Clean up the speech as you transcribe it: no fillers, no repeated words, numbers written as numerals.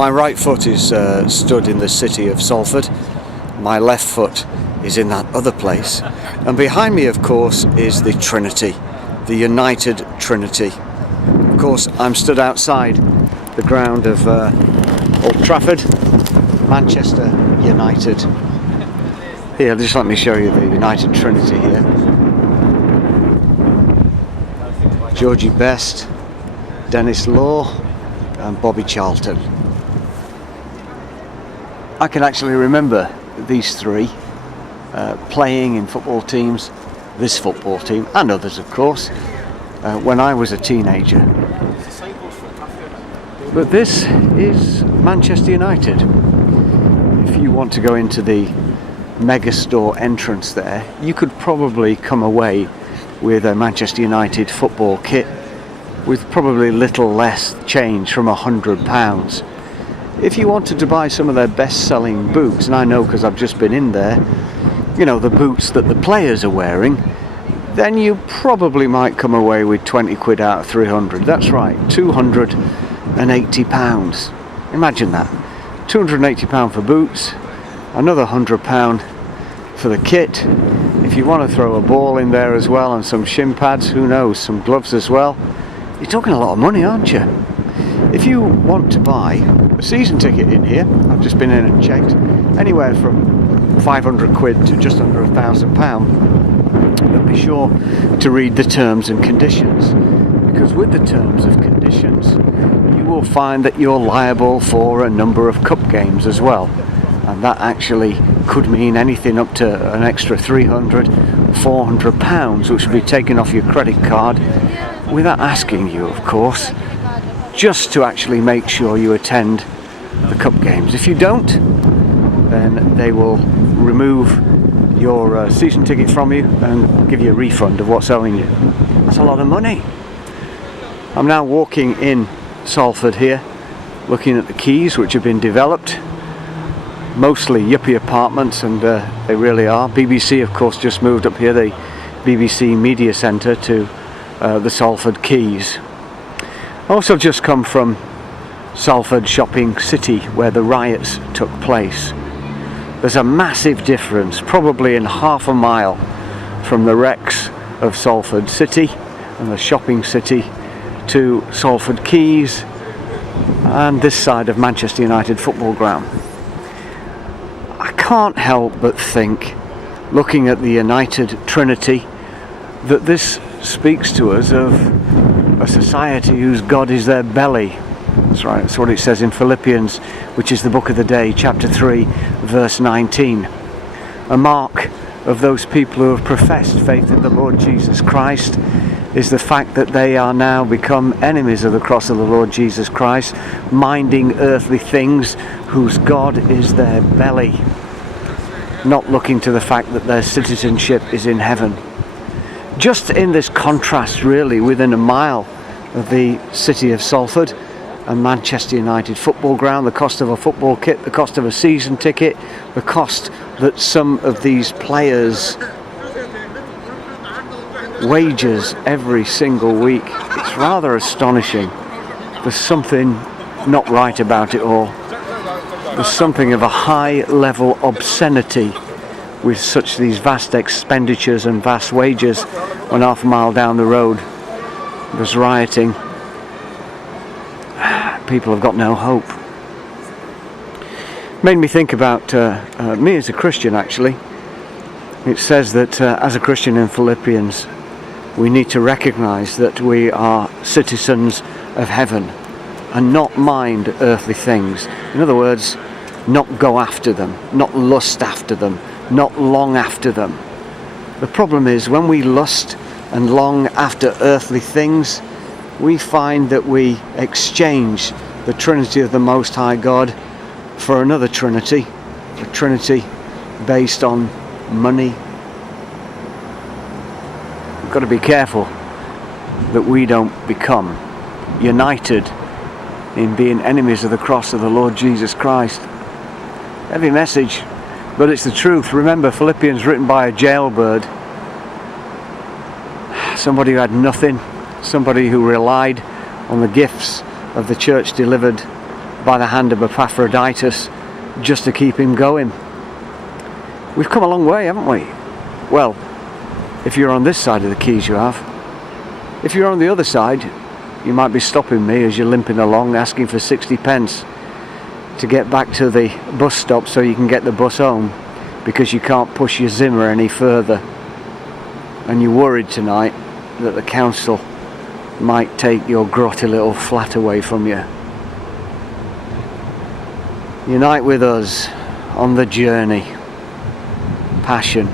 My right foot is stood in the city of Salford. My left foot is in that other place. And behind me, of course, is the Trinity, the United Trinity. Of course, I'm stood outside the ground of Old Trafford, Manchester United. Here, just let me show you the United Trinity here. Georgie Best, Dennis Law and Bobby Charlton. I can actually remember these three playing in football teams, this football team and others of course, when I was a teenager. But this is Manchester United. If you want to go into the megastore entrance there, you could probably come away with a Manchester United football kit with probably little less change from £100. If you wanted to buy some of their best-selling boots, and I know because I've just been in there, you know, the boots that the players are wearing, then you probably might come away with 20 quid out of 300. That's right, £280. Imagine that. £280 for boots, another £100 for the kit. If you want to throw a ball in there as well and some shin pads, who knows, some gloves as well, you're talking a lot of money, aren't you? If you want to buy a season ticket in here, I've just been in and checked, anywhere from 500 quid to just under £1,000, but be sure to read the terms and conditions, because with the terms and conditions you will find that you're liable for a number of cup games as well, and that actually could mean anything up to an extra £300, £400, which will be taken off your credit card without asking you, of course, just to actually make sure you attend the cup games. If you don't, then they will remove your season ticket from you and give you a refund of what's owing you. That's a lot of money. I'm now walking in Salford here, looking at the quays which have been developed, mostly yuppie apartments, and they really are. BBC, of course, just moved up here, the BBC Media Centre, to the Salford Quays. I also just come from Salford Shopping City, where the riots took place. There's a massive difference, probably in half a mile, from the wrecks of Salford City and the shopping city to Salford Quays and this side of Manchester United football ground. I can't help but think, looking at the United Trinity, that this speaks to us of a society whose God is their belly. That's right, that's what it says in Philippians, which is the book of the day, chapter 3, verse 19. A mark of those people who have professed faith in the Lord Jesus Christ is the fact that they are now become enemies of the cross of the Lord Jesus Christ, minding earthly things, whose God is their belly, not looking to the fact that their citizenship is in heaven. Just in this contrast, really, within a mile of the city of Salford and Manchester United football ground, the cost of a football kit, the cost of a season ticket, the cost that some of these players' wages every single week, it's rather astonishing. There's something not right about it all. There's something of a high level obscenity with such these vast expenditures and vast wages, when half a mile down the road there's rioting. People have got no hope. Made me think about me as a Christian, actually. It says that as a Christian in Philippians, we need to recognize that we are citizens of heaven and not mind earthly things. In other words, not go after them, not lust after them, not long after them. The problem is, when we lust and long after earthly things, we find that we exchange the Trinity of the Most High God for another Trinity, a Trinity based on money. We've got to be careful that we don't become united in being enemies of the cross of the Lord Jesus Christ. Heavy message, but it's the truth. Remember, Philippians written by a jailbird, somebody who had nothing, somebody who relied on the gifts of the church delivered by the hand of Epaphroditus just to keep him going. We've come a long way, haven't we? Well, if you're on this side of the quays, you have. If you're on the other side, you might be stopping me as you're limping along asking for 60 pence to get back to the bus stop so you can get the bus home because you can't push your Zimmer any further, and you're worried tonight that the council might take your grotty little flat away from you. Unite with us on the journey. Passion.